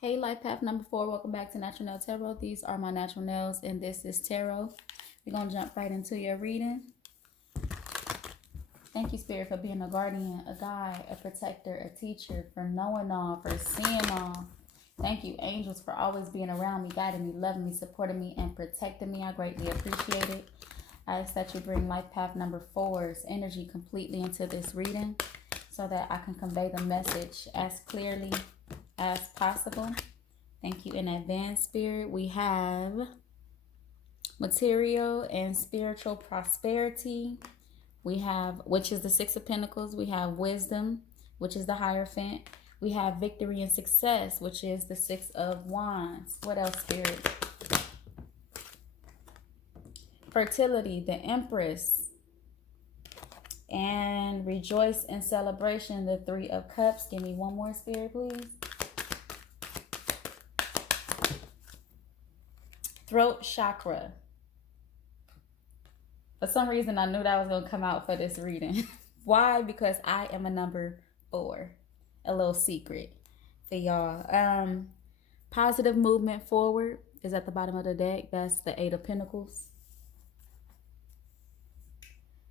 Hey, life path number 4. Welcome back to Natural Nail Tarot. These are my natural nails, and this is tarot. We're going to jump right into your reading. Thank you, Spirit, for being a guardian, a guide, a protector, a teacher, for knowing all, for seeing all. Thank you, angels, for always being around me, guiding me, loving me, supporting me, and protecting me. I greatly appreciate it. I ask that you bring life path number 4's energy completely into this reading so that I can convey the message as clearly as possible. Thank you in advance, Spirit. We have material and spiritual prosperity. We have, which is the Six of Pentacles. We have wisdom, which is the Hierophant. We have victory and success, which is the Six of Wands. What else, Spirit? Fertility, the Empress. And rejoice and celebration, the Three of Cups. Give me one more, Spirit, please. Throat chakra. For some reason, I knew that was going to come out for this reading. Why? Because I am a number 4. A little secret for y'all. Positive movement forward is at the bottom of the deck. That's the Eight of Pentacles.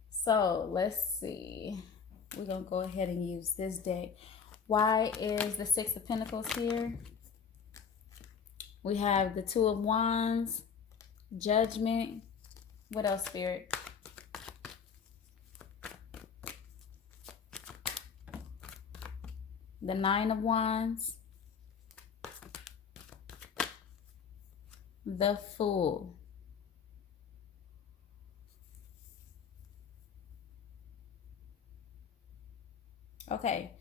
So let's see. We're going to go ahead and use this deck. Why is the Six of Pentacles here? We have the Two of Wands, Judgment. What else, Spirit? The Nine of Wands, the Fool. Okay,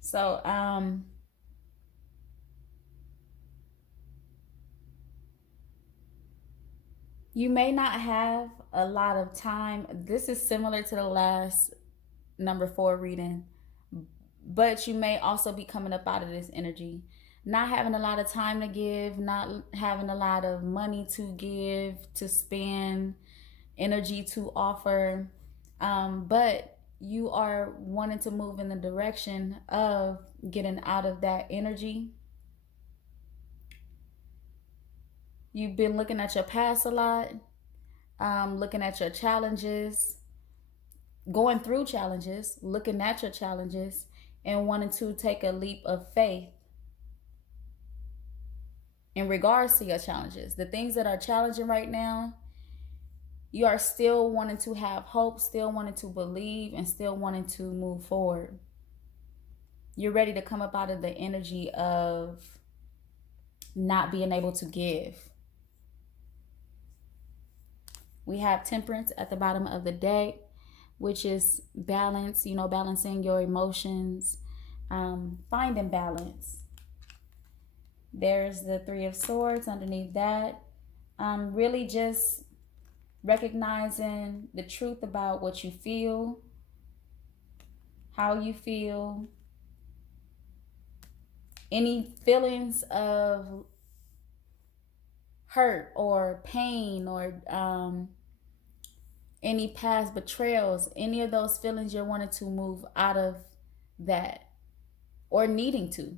so you may not have a lot of time. This is similar to the last number 4 reading, but you may also be coming up out of this energy. Not having a lot of time to give, not having a lot of money to give, to spend, energy to offer. But you are wanting to move in the direction of getting out of that energy. You've been looking at your past a lot, looking at your challenges, going through challenges, looking at your challenges, and wanting to take a leap of faith in regards to your challenges. The things that are challenging right now, you are still wanting to have hope, still wanting to believe, and still wanting to move forward. You're ready to come up out of the energy of not being able to give. We have Temperance at the bottom of the deck, which is balance, balancing your emotions, finding balance. There's the Three of Swords underneath that. Really just recognizing the truth about what you feel, how you feel, any feelings of hurt or pain or any past betrayals, any of those feelings, you're wanting to move out of that or needing to.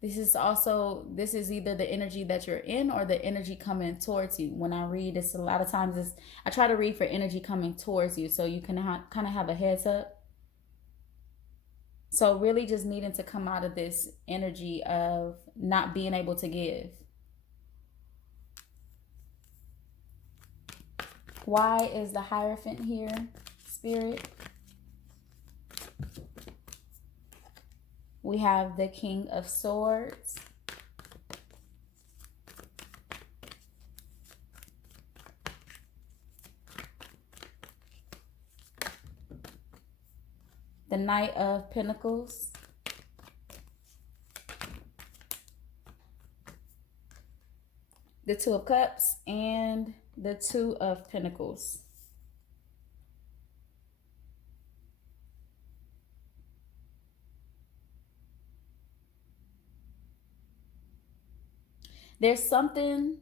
This is either the energy that you're in or the energy coming towards you. When I read, it's a lot of times I try to read for energy coming towards you so you can kind of have a heads up. So really just needing to come out of this energy of not being able to give. Why is the Hierophant here, Spirit? We have the King of Swords. The Knight of Pentacles. The Two of Cups and the Two of Pentacles. There's something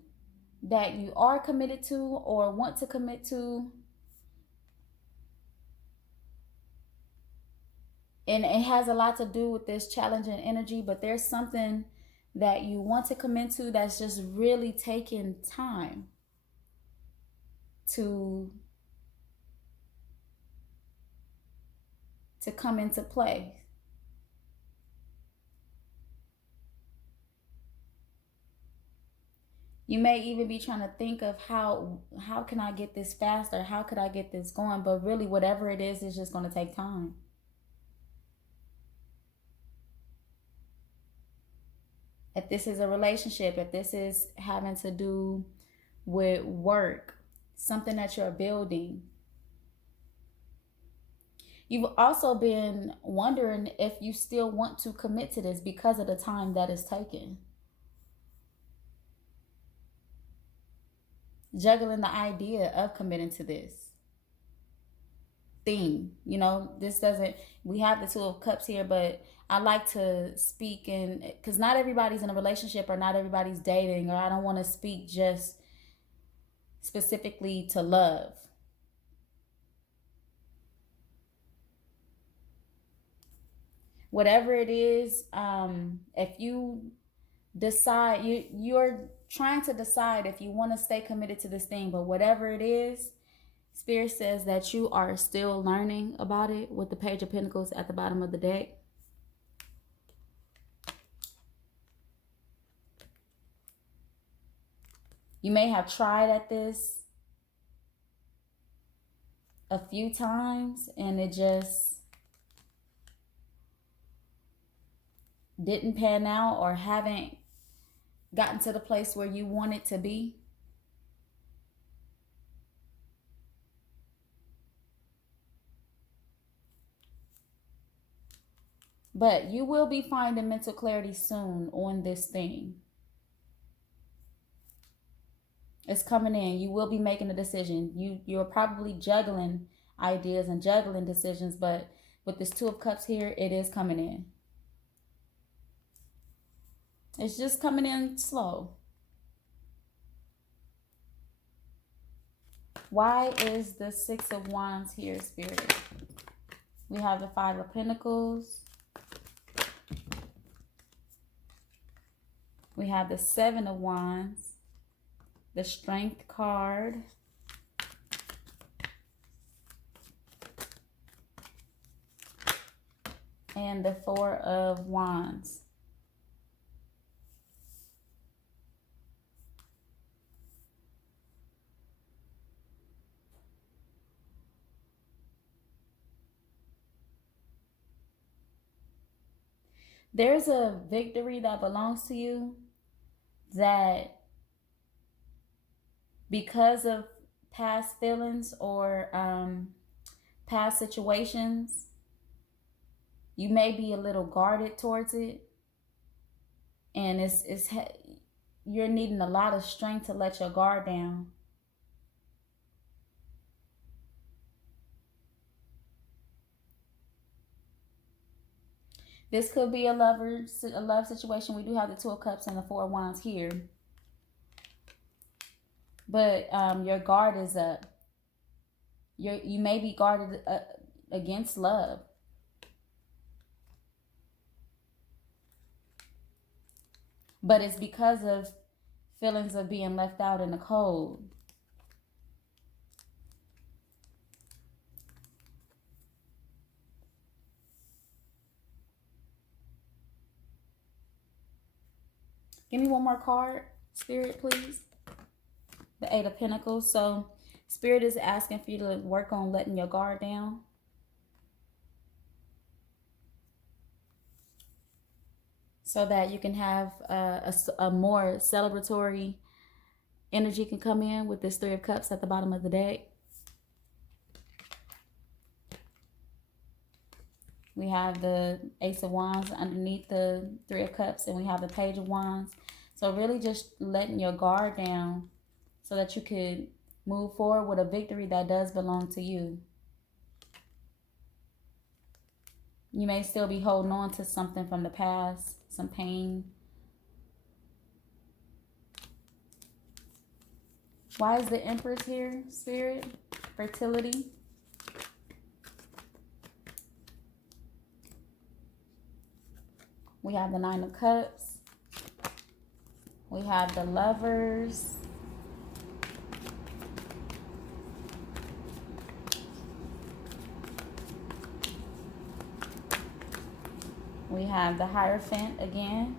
that you are committed to or want to commit to, and it has a lot to do with this challenging energy, but there's something that you want to commit to that's just really taking time to come into play. You may even be trying to think of how can I get this faster? How could I get this going? But really, whatever it is just going to take time. If this is a relationship, if this is having to do with work, something that you're building, you've also been wondering if you still want to commit to this because of the time that it's taken. Juggling the idea of committing to this thing. You know, this doesn't, we have the Two of Cups here, but I like to speak in, because not everybody's in a relationship or not everybody's dating, or I don't want to speak just specifically to love. Whatever it is, if you decide, you're trying to decide if you want to stay committed to this thing, but whatever it is, Spirit says that you are still learning about it with the Page of Pentacles at the bottom of the deck. You may have tried at this a few times and it just didn't pan out, or haven't gotten to the place where you want it to be. But you will be finding mental clarity soon on this thing. It's coming in. You will be making a decision. You're probably juggling ideas and juggling decisions, but with this Two of Cups here, it is coming in. It's just coming in slow. Why is the Six of Wands here, Spirit? We have the Five of Pentacles. We have the Seven of Wands, the Strength card, and the Four of Wands. There's a victory that belongs to you that, because of past feelings or past situations, you may be a little guarded towards it, and you're needing a lot of strength to let your guard down. This could be a love situation. We do have the Two of Cups and the Four of Wands here. But your guard is up. You may be guarded against love. But it's because of feelings of being left out in the cold. Give me one more card, Spirit, please. The Eight of Pentacles. So Spirit is asking for you to work on letting your guard down. So that you can have a more celebratory energy can come in with this Three of Cups at the bottom of the deck. We have the Ace of Wands underneath the Three of Cups, and we have the Page of Wands. So really just letting your guard down so that you could move forward with a victory that does belong to you. You may still be holding on to something from the past, some pain. Why is the Empress here, Spirit? Fertility. We have the Nine of Cups. We have the Lovers. We have the Hierophant again.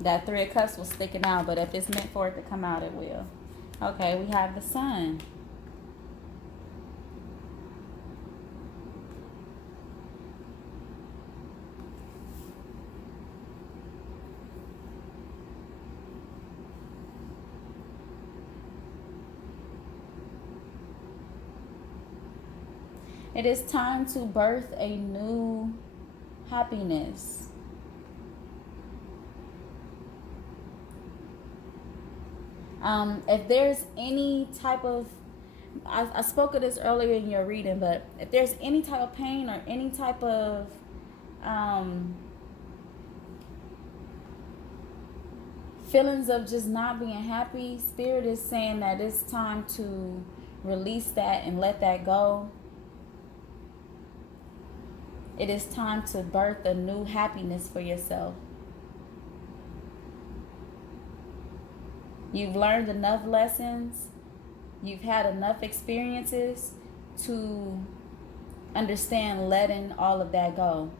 That Three of Cups was sticking out, but if it's meant for it to come out, it will. Okay, we have the Sun. It is time to birth a new happiness. If there's any type of, I spoke of this earlier in your reading, but if there's any type of pain or any type of feelings of just not being happy, Spirit is saying that it's time to release that and let that go. It is time to birth a new happiness for yourself. You've learned enough lessons. You've had enough experiences to understand letting all of that go.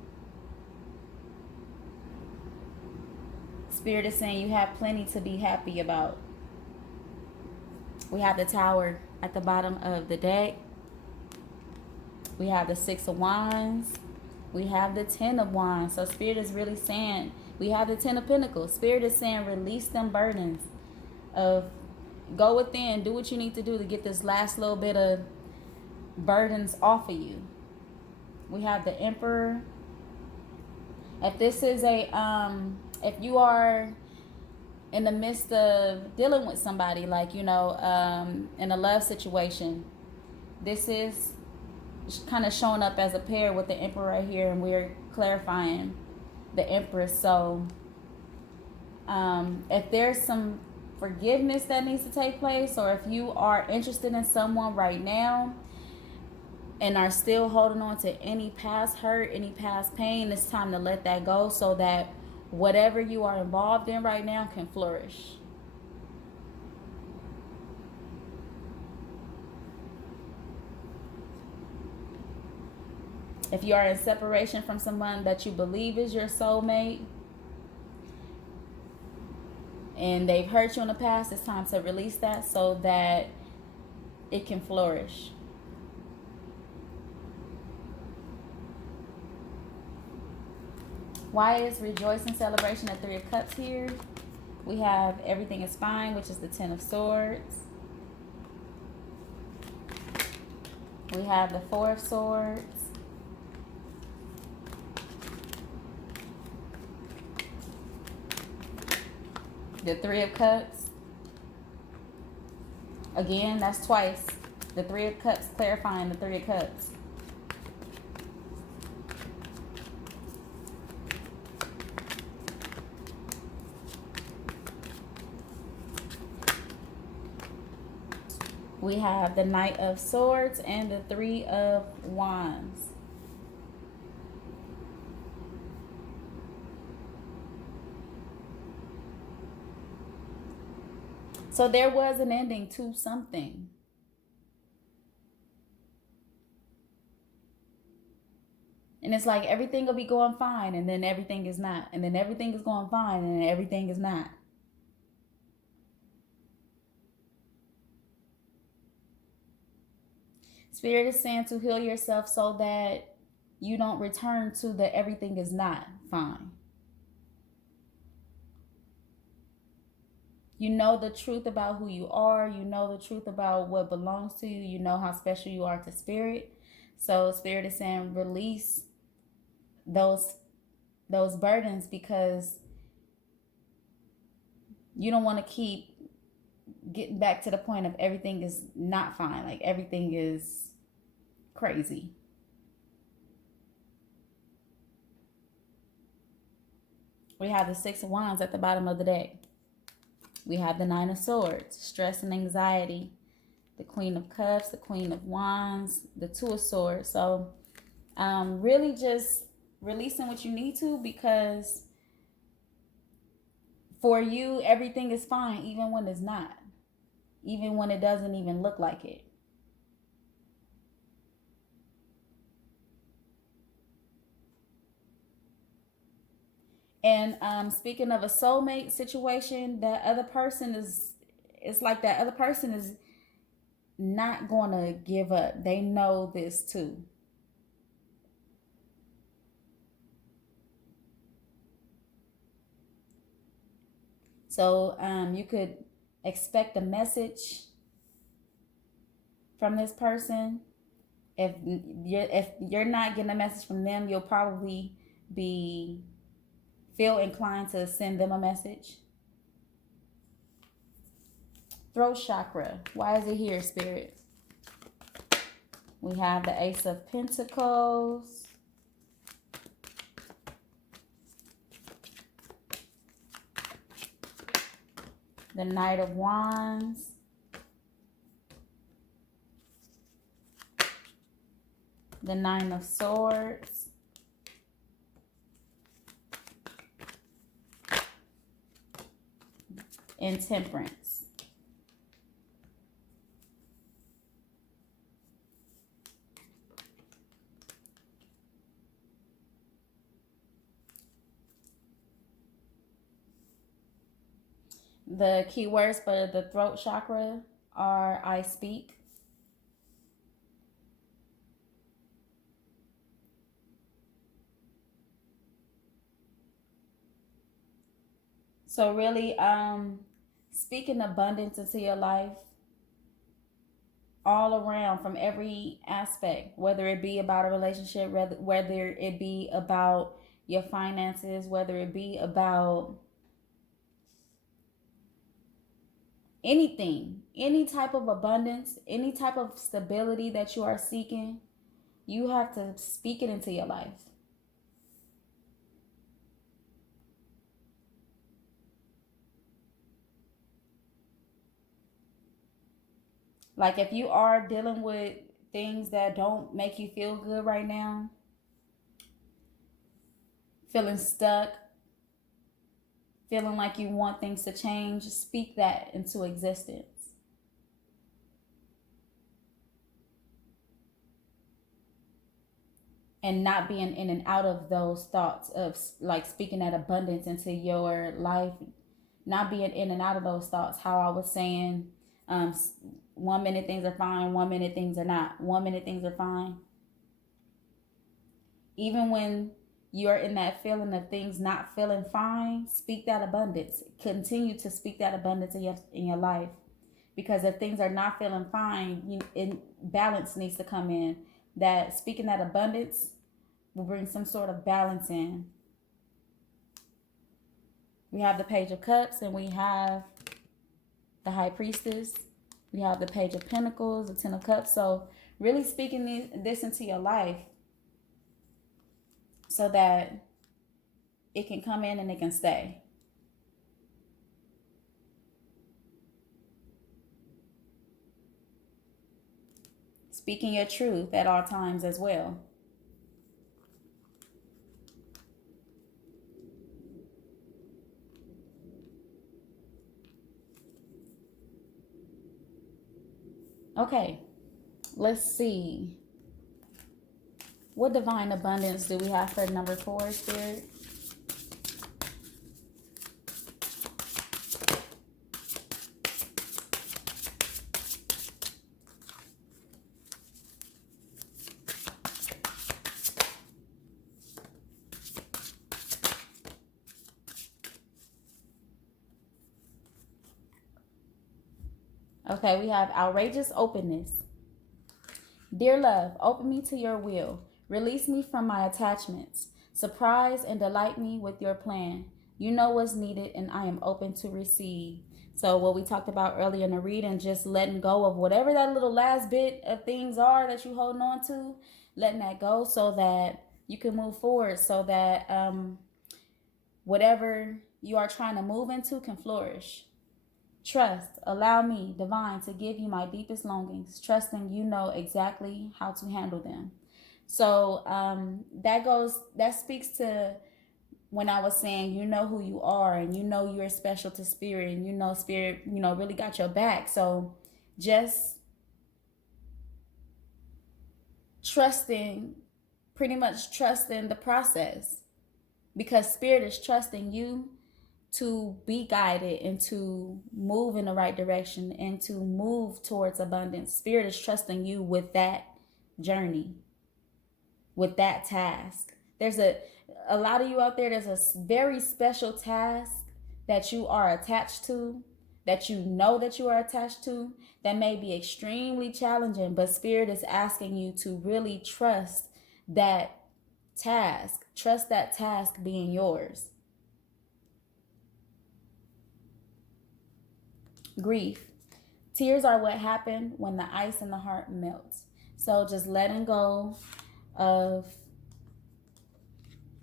Spirit is saying you have plenty to be happy about. We have the Tower at the bottom of the deck. We have the Six of Wands. We have the Ten of Wands. So Spirit is really saying, we have the Ten of Pentacles. Spirit is saying release them burdens of go within, do what you need to do to get this last little bit of burdens off of you. We have the Emperor. If this is if you are in the midst of dealing with somebody, like, in a love situation, this is kind of showing up as a pair with the Emperor right here, and we're clarifying the Empress. So if there's some forgiveness that needs to take place, or if you are interested in someone right now and are still holding on to any past hurt, any past pain, it's time to let that go so that whatever you are involved in right now can flourish. If you are in separation from someone that you believe is your soulmate and they've hurt you in the past, it's time to release that so that it can flourish. Why is rejoicing, celebration at Three of Cups here? We have everything is fine, which is the Ten of Swords. We have the Four of Swords. The Three of Cups. Again, that's twice. The Three of Cups clarifying the Three of Cups. We have the Knight of Swords and the Three of Wands. So there was an ending to something. And it's like everything will be going fine, and then everything is not. And then everything is going fine, and then everything is not. Spirit is saying to heal yourself so that you don't return to the everything is not fine. You know the truth about who you are. You know the truth about what belongs to you. You know how special you are to Spirit. So Spirit is saying release those burdens, because you don't want to keep getting back to the point of everything is not fine. Like everything is crazy. We have the Six of Wands at the bottom of the deck. We have the Nine of Swords, stress and anxiety, the Queen of Cups, the Queen of Wands, the Two of Swords. So really just releasing what you need to, because for you, everything is fine, even when it's not, even when it doesn't even look like it. And speaking of a soulmate situation, that other person is, it's like that other person is not going to give up. They know this too. So you could expect a message from this person. If you're not getting a message from them, you'll probably be feel inclined to send them a message. Throat chakra. Why is it here, Spirit? We have the Ace of Pentacles, the Knight of Wands, the Nine of Swords, and Temperance. The key words for the throat chakra are I speak, so really speaking abundance into your life all around, from every aspect, whether it be about a relationship, whether it be about your finances, whether it be about anything, any type of abundance, any type of stability that you are seeking, you have to speak it into your life. Like if you are dealing with things that don't make you feel good right now, feeling stuck, feeling like you want things to change, speak that into existence. And not being in and out of those thoughts of like speaking that abundance into your life, not being in and out of those thoughts. How I was saying, um, 1 minute things are fine, 1 minute things are not. 1 minute things are fine. Even when you're in that feeling of things not feeling fine, speak that abundance. Continue to speak that abundance in your life. Because if things are not feeling fine, balance needs to come in. That speaking that abundance will bring some sort of balance in. We have the Page of Cups and we have the High Priestess. We have the Page of Pentacles, the Ten of Cups. So really speaking this into your life so that it can come in and it can stay. Speaking your truth at all times as well. Okay, let's see. What divine abundance do we have for number 4, Spirit? Okay, we have outrageous openness. Dear love, open me to your will. Release me from my attachments. Surprise and delight me with your plan. You know what's needed, and I am open to receive. So, what we talked about earlier in the reading, just letting go of whatever that little last bit of things are that you're holding on to, letting that go so that you can move forward, so that whatever you are trying to move into can flourish. Trust. Allow me, divine, to give you my deepest longings, trusting you know exactly how to handle them. So that speaks to when I was saying, you know who you are, and you know you're special to spirit, and you know spirit, really got your back. So just trusting, pretty much trusting the process, because spirit is trusting you to be guided and to move in the right direction and to move towards abundance. Spirit is trusting you with that journey, with that task. There's a lot of you out there, there's a very special task that you are attached to, that you know that you are attached to, that may be extremely challenging, but spirit is asking you to really trust that task. Trust that task being yours. Grief. Tears are what happen when the ice in the heart melts. So just letting go of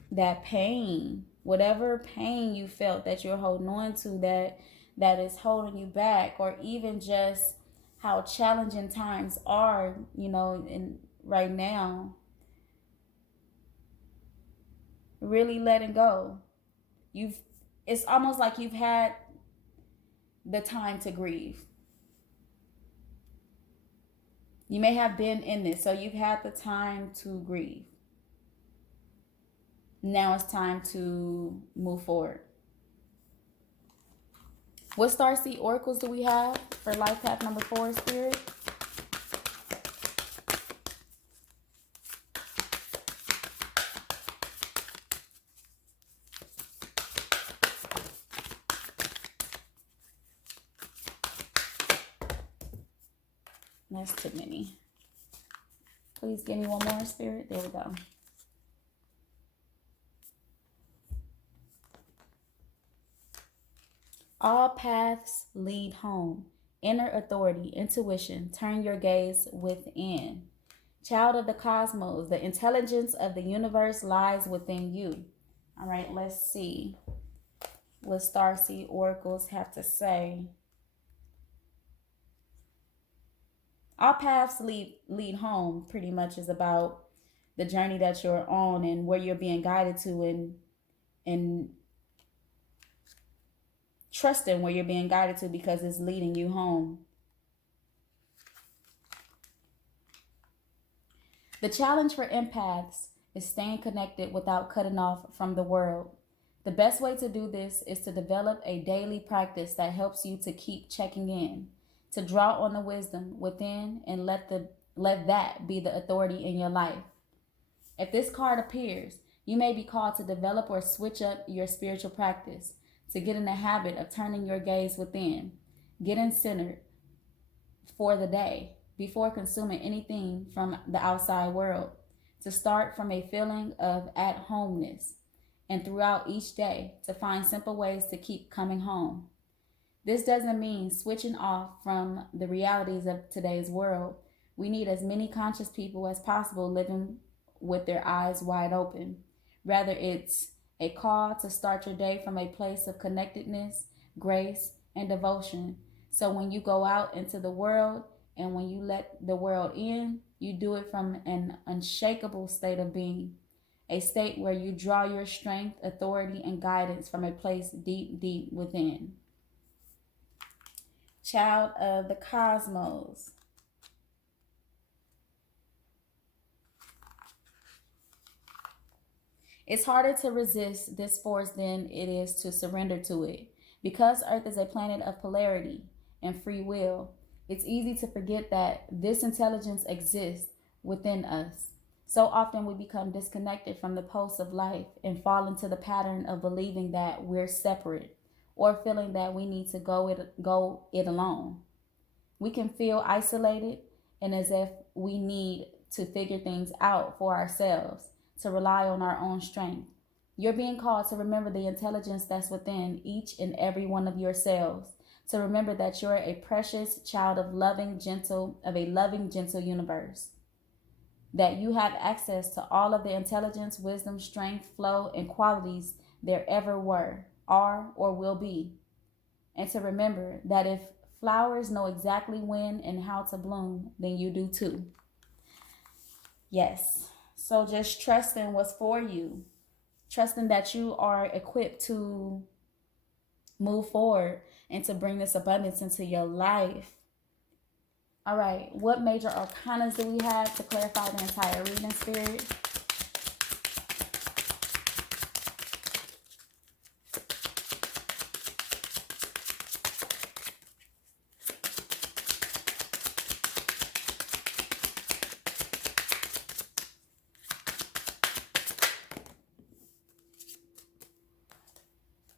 that pain, whatever pain you felt that you're holding on to, that is holding you back, or even just how challenging times are, in right now. Really letting go. You've It's almost like you've had the time to grieve. You may have been in this, so you've had the time to grieve. Now it's time to move forward. What starseed oracles do we have for life path number 4, Spirit? That's too many. Please give me one more, Spirit. There we go. All paths lead home. Inner authority, intuition, turn your gaze within. Child of the cosmos, the intelligence of the universe lies within you. All right, let's see what starseed oracles have to say. All paths lead home pretty much is about the journey that you're on and where you're being guided to, and trusting where you're being guided to because it's leading you home. The challenge for empaths is staying connected without cutting off from the world. The best way to do this is to develop a daily practice that helps you to keep checking in, to draw on the wisdom within, and let that be the authority in your life. If this card appears, you may be called to develop or switch up your spiritual practice, to get in the habit of turning your gaze within, getting centered for the day before consuming anything from the outside world, to start from a feeling of at-homeness, and throughout each day to find simple ways to keep coming home. This doesn't mean switching off from the realities of today's world. We need as many conscious people as possible living with their eyes wide open. Rather, it's a call to start your day from a place of connectedness, grace, and devotion. So when you go out into the world and when you let the world in, you do it from an unshakable state of being, a state where you draw your strength, authority, and guidance from a place deep, deep within. Child of the cosmos. It's harder to resist this force than it is to surrender to it. Because Earth is a planet of polarity and free will, it's easy to forget that this intelligence exists within us. So often we become disconnected from the pulse of life and fall into the pattern of believing that we're separate, or feeling that we need to go it alone. We can feel isolated and as if we need to figure things out for ourselves, to rely on our own strength. You're being called to remember the intelligence that's within each and every one of your cells, to remember that you're a precious child of a loving, gentle universe, that you have access to all of the intelligence, wisdom, strength, flow, and qualities there ever were, are, or will be. And to remember that if flowers know exactly when and how to bloom, then you do too. Yes. So just trusting what's for you, trusting that you are equipped to move forward and to bring this abundance into your life. All right, what major arcanas do we have to clarify the entire reading, Spirit?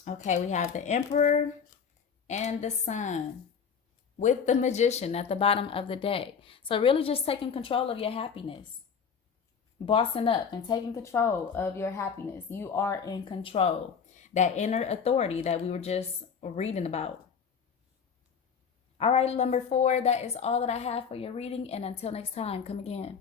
Okay, we have the Emperor and the Sun with the Magician at the bottom of the deck. So really just taking control of your happiness. Bossing up and taking control of your happiness. You are in control. That inner authority that we were just reading about. All right, number 4, that is all that I have for your reading. And until next time, come again.